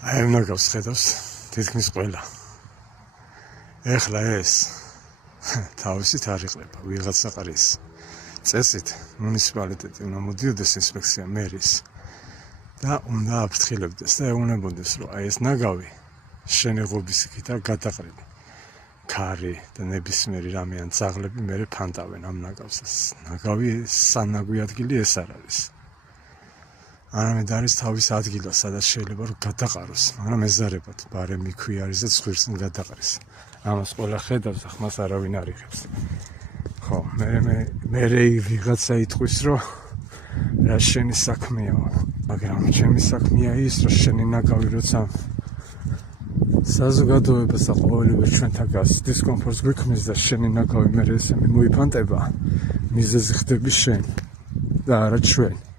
აი ნაგავს ხედავს თითქმის ყველა. ეხლა ეს თავისით არ იყლება ვიღაცა ყრის წესით მუნიციპალიტეტი უნდა მოდიოდეს ინსპექცია მერის და უნდა აფრთხილებდეს და ეუბნებოდეს რომ აი ეს ნაგავი შენიღობის იქით არ გადაყრილი ქარი და ნებისმიერი რამე ან ძაღლები მერე ფანტავენ ამ ნაგავს. ნაგავი სანაგვი ადგილი ეს არ არის. არამედ არის თავის ადგილი, სადაც შეიძლება რომ გადაყაროს, მაგრამ ეზარებათ ბარემი ქვიარის და ცხვირსნი გადაყრის. ამას ყველა ხედავს, ახმას არავინ არ იღებს. ხო, მე ვიღაცა იტყვის, რომ რა შენი საქმეაო, მაგრამ ჩემი საქმეა ის, რომ შენი ნაგავი როცა საზოგადოებას და ყოველივე ჩვენთან გას დისკომფორტს გვიქმნის და შენი ნაგავი მე ესე მოიფანტება, მიზეზი ხდები შენ და არა ჩვენ.